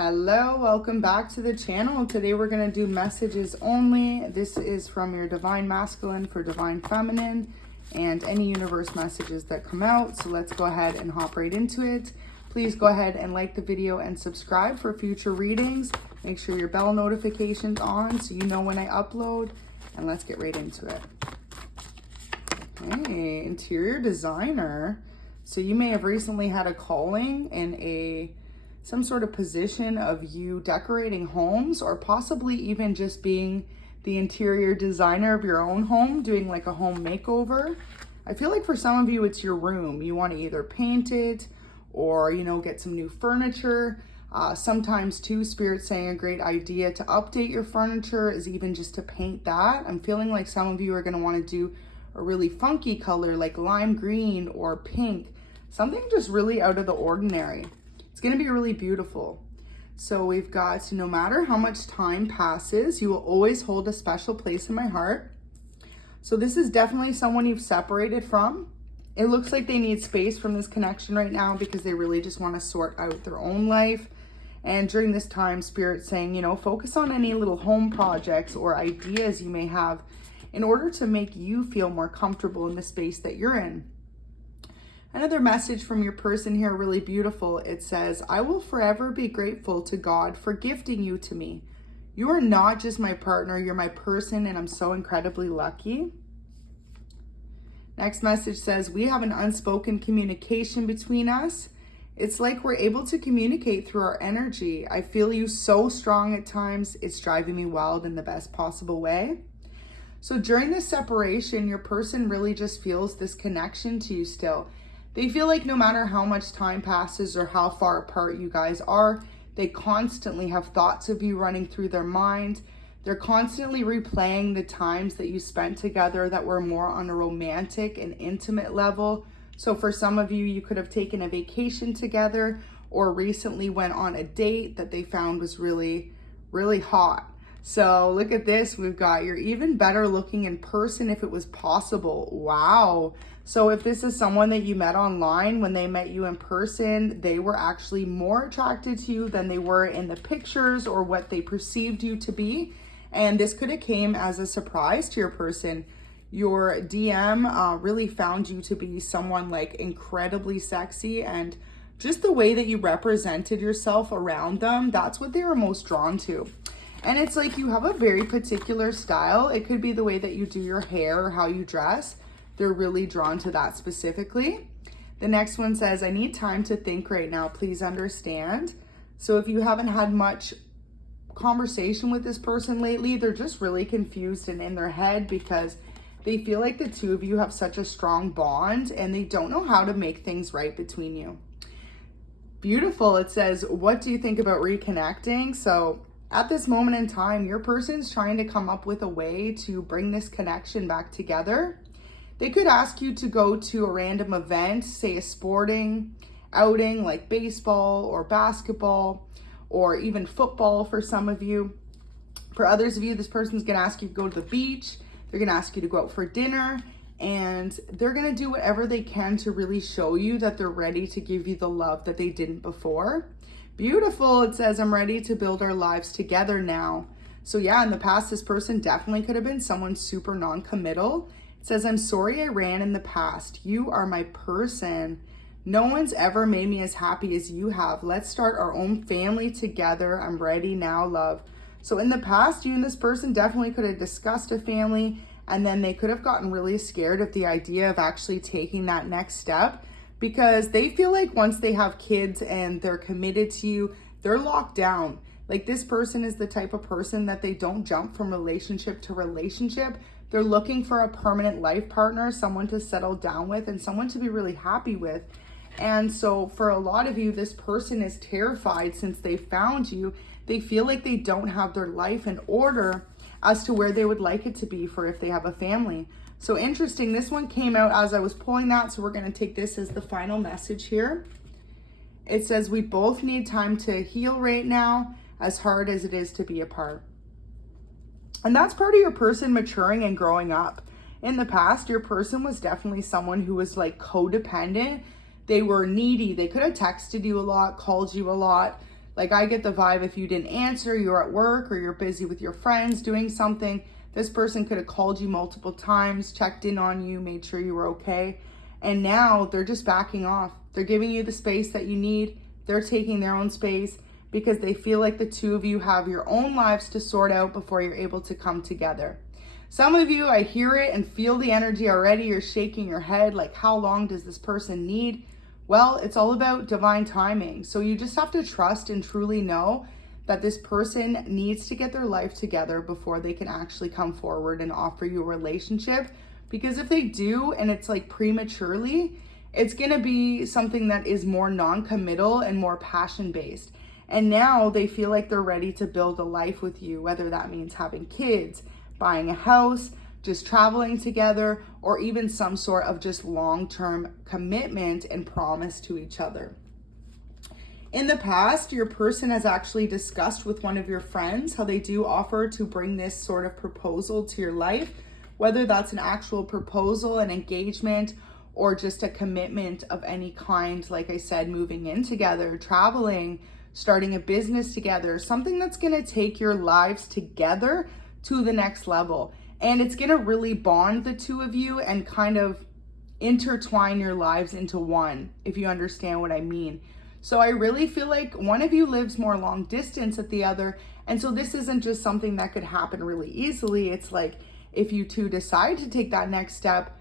Hello, welcome back to the channel. Today we're going to do messages only. This is from your divine masculine for divine feminine and any universe messages that come out. So let's go ahead and hop right into it. Please go ahead and like the video and subscribe for future readings. Make sure your bell notification's on so you know when I upload, and let's get right into it. Okay, interior designer. So you may have recently had a calling in some sort of position of you decorating homes, or possibly even just being the interior designer of your own home, doing like a home makeover. I feel like for some of you, it's your room. You want to either paint it or, get some new furniture. Sometimes too, Spirit's saying a great idea to update your furniture is even just to paint that. I'm feeling like some of you are going to want to do a really funky color like lime green or pink, something just really out of the ordinary. It's going to be really beautiful. So we've got, no matter how much time passes, you will always hold a special place in my heart. So this is definitely someone you've separated from. It looks like they need space from this connection right now because they really just want to sort out their own life. And during this time, Spirit's saying, focus on any little home projects or ideas you may have in order to make you feel more comfortable in the space that you're in. Another message from your person here, really beautiful. It says, I will forever be grateful to God for gifting you to me. You are not just my partner, you're my person, and I'm so incredibly lucky. Next message says, we have an unspoken communication between us. It's like we're able to communicate through our energy. I feel you so strong at times. It's driving me wild in the best possible way. So during this separation, your person really just feels this connection to you still. They feel like no matter how much time passes or how far apart you guys are, they constantly have thoughts of you running through their mind. They're constantly replaying the times that you spent together that were more on a romantic and intimate level. So for some of you, you could have taken a vacation together or recently went on a date that they found was really, really hot. So look at this. We've got you're even better looking in person if it was possible. Wow. So if this is someone that you met online, when they met you in person, they were actually more attracted to you than they were in the pictures or what they perceived you to be. And this could have came as a surprise to your person. Your DM really found you to be someone like incredibly sexy, and just the way that you represented yourself around them, that's what they were most drawn to. And it's like you have a very particular style. It could be the way that you do your hair or how you dress. They're really drawn to that specifically. The next one says, I need time to think right now. Please understand. So if you haven't had much conversation with this person lately, they're just really confused and in their head because they feel like the two of you have such a strong bond and they don't know how to make things right between you. Beautiful. It says, what do you think about reconnecting? So at this moment in time, your person's trying to come up with a way to bring this connection back together. They could ask you to go to a random event, say a sporting outing like baseball or basketball or even football for some of you. For others of you, this person's going to ask you to go to the beach. They're going to ask you to go out for dinner, and they're going to do whatever they can to really show you that they're ready to give you the love that they didn't before. Beautiful. It says, I'm ready to build our lives together now. So yeah, in the past, this person definitely could have been someone super non-committal. It says, I'm sorry I ran in the past. You are my person. No one's ever made me as happy as you have. Let's start our own family together. I'm ready now, love. So in the past, you and this person definitely could have discussed a family, and then they could have gotten really scared of the idea of actually taking that next step because they feel like once they have kids and they're committed to you, they're locked down. Like this person is the type of person that they don't jump from relationship to relationship. They're looking for a permanent life partner, someone to settle down with and someone to be really happy with. And so for a lot of you, this person is terrified since they found you. They feel like they don't have their life in order as to where they would like it to be for if they have a family. So interesting, this one came out as I was pulling that, so we're going to take this as the final message here. It says, we both need time to heal right now, as hard as it is to be apart. And that's part of your person maturing and growing up. In the past, your person was definitely someone who was like codependent. They were needy. They could have texted you a lot, called you a lot, Like I get the vibe if you didn't answer, you're at work or you're busy with your friends doing something, this person could have called you multiple times, checked in on you, made sure you were okay. And now they're just backing off. They're giving you the space that you need. They're taking their own space because they feel like the two of you have your own lives to sort out before you're able to come together. Some of you, I hear it and feel the energy already. You're shaking your head like, how long does this person need? Well, it's all about divine timing. So you just have to trust and truly know that this person needs to get their life together before they can actually come forward and offer you a relationship. Because if they do, and it's like prematurely, it's gonna be something that is more non-committal and more passion-based. And now they feel like they're ready to build a life with you, whether that means having kids, buying a house, just traveling together, or even some sort of just long-term commitment and promise to each other. In the past, your person has actually discussed with one of your friends how they do offer to bring this sort of proposal to your life, whether that's an actual proposal, an engagement, or just a commitment of any kind. Like I said, moving in together, traveling, starting a business together, something that's going to take your lives together to the next level. And it's going to really bond the two of you and kind of intertwine your lives into one, if you understand what I mean. So I really feel like one of you lives more long distance at the other. And so this isn't just something that could happen really easily. It's like if you two decide to take that next step,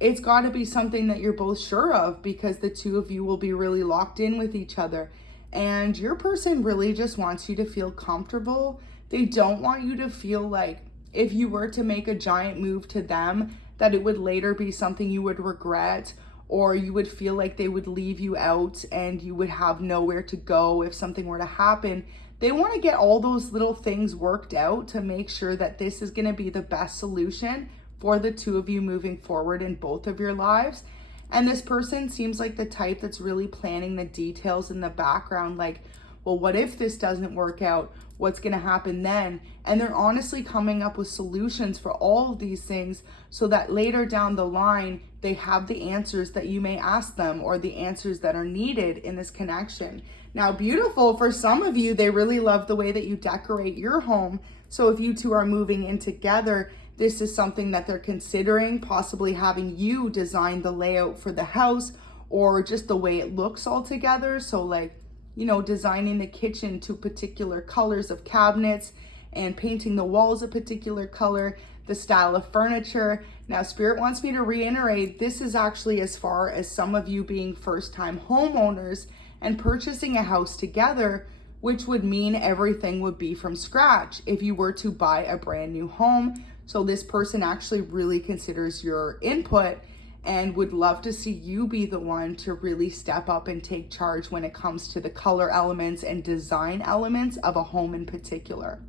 it's got to be something that you're both sure of, because the two of you will be really locked in with each other. And your person really just wants you to feel comfortable. They don't want you to feel like if you were to make a giant move to them, that it would later be something you would regret, or you would feel like they would leave you out and you would have nowhere to go if something were to happen. They want to get all those little things worked out to make sure that this is going to be the best solution for the two of you moving forward in both of your lives. And this person seems like the type that's really planning the details in the background, like, well, what if this doesn't work out? What's going to happen then? And they're honestly coming up with solutions for all of these things so that later down the line, they have the answers that you may ask them, or the answers that are needed in this connection. Now, beautiful, for some of you, they really love the way that you decorate your home. So if you two are moving in together, this is something that they're considering, possibly having you design the layout for the house or just the way it looks all together. So like, you know, designing the kitchen to particular colors of cabinets and painting the walls a particular color, the style of furniture. Now, Spirit wants me to reiterate, this is actually as far as some of you being first-time homeowners and purchasing a house together, which would mean everything would be from scratch if you were to buy a brand new home. So this person actually really considers your input and would love to see you be the one to really step up and take charge when it comes to the color elements and design elements of a home in particular.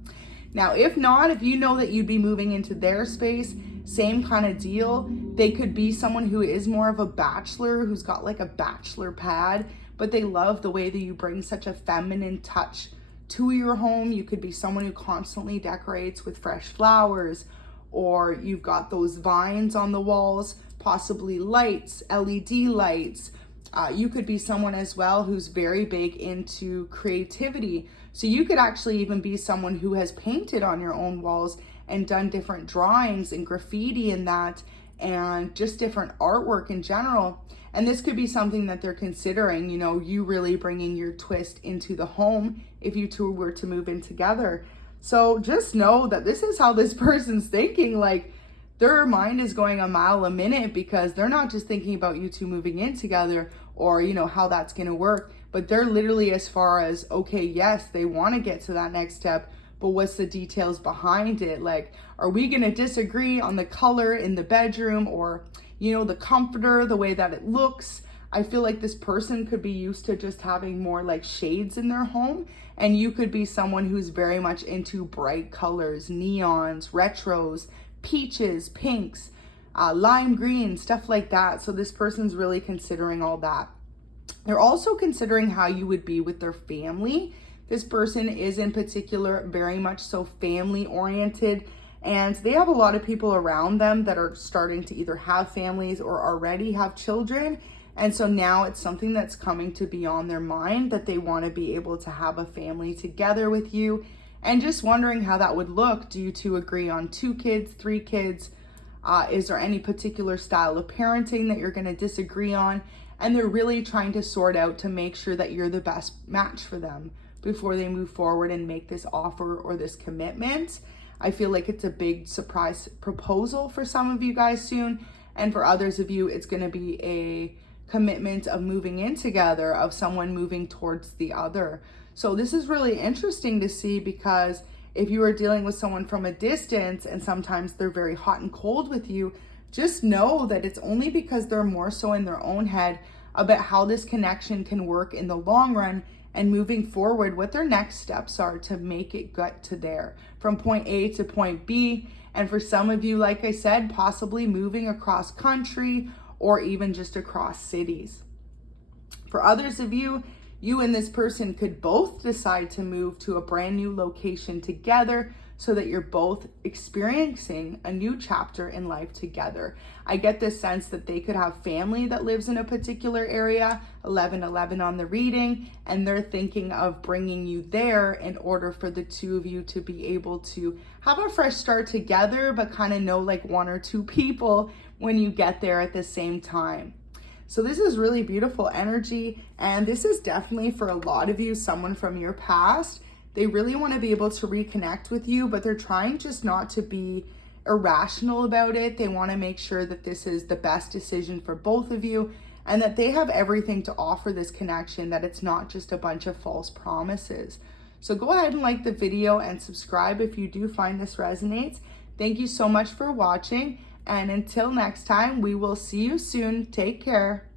Now, if not, if you know that you'd be moving into their space, same kind of deal. They could be someone who is more of a bachelor, who's got like a bachelor pad, but they love the way that you bring such a feminine touch to your home. You could be someone who constantly decorates with fresh flowers, or you've got those vines on the walls, possibly lights, LED lights. You could be someone as well who's very big into creativity. So you could actually even be someone who has painted on your own walls and done different drawings and graffiti in that, and just different artwork in general. And this could be something that they're considering, you know, you really bringing your twist into the home if you two were to move in together. So just know that this is how this person's thinking. Like, their mind is going a mile a minute, because they're not just thinking about you two moving in together or, you know, how that's going to work, but they're literally as far as, okay, yes, they want to get to that next step, but what's the details behind it? Like, are we going to disagree on the color in the bedroom, or, you know, the comforter, the way that it looks? I feel like this person could be used to just having more like shades in their home, and you could be someone who's very much into bright colors, neons, retros, peaches, pinks, lime green, stuff like that. So this person's really considering all that. They're also considering how you would be with their family. This person is in particular very much so family oriented, and they have a lot of people around them that are starting to either have families or already have children. And so now it's something that's coming to be on their mind, that they want to be able to have a family together with you, and just wondering how that would look. Do you two agree on 2 kids, 3 kids? Is there any particular style of parenting that you're going to disagree on? And they're really trying to sort out to make sure that you're the best match for them before they move forward and make this offer or this commitment. I feel like it's a big surprise proposal for some of you guys soon. And for others of you, it's going to be a commitment of moving in together, of someone moving towards the other. So this is really interesting to see, because if you are dealing with someone from a distance and sometimes they're very hot and cold with you, just know that it's only because they're more so in their own head about how this connection can work in the long run, and moving forward what their next steps are to make it get to there, from point A to point B. And for some of you, like I said, possibly moving across country or even just across cities. For others of you, you and this person could both decide to move to a brand new location together, so that you're both experiencing a new chapter in life together. I get this sense that they could have family that lives in a particular area, 1111 on the reading, and they're thinking of bringing you there in order for the two of you to be able to have a fresh start together, but kind of know like 1 or 2 people when you get there at the same time. So this is really beautiful energy, and this is definitely for a lot of you someone from your past. They really want to be able to reconnect with you, but they're trying just not to be irrational about it. They want to make sure that this is the best decision for both of you, and that they have everything to offer this connection, that it's not just a bunch of false promises. So go ahead and like the video and subscribe if you do find this resonates. Thank you so much for watching, and until next time, we will see you soon. Take care.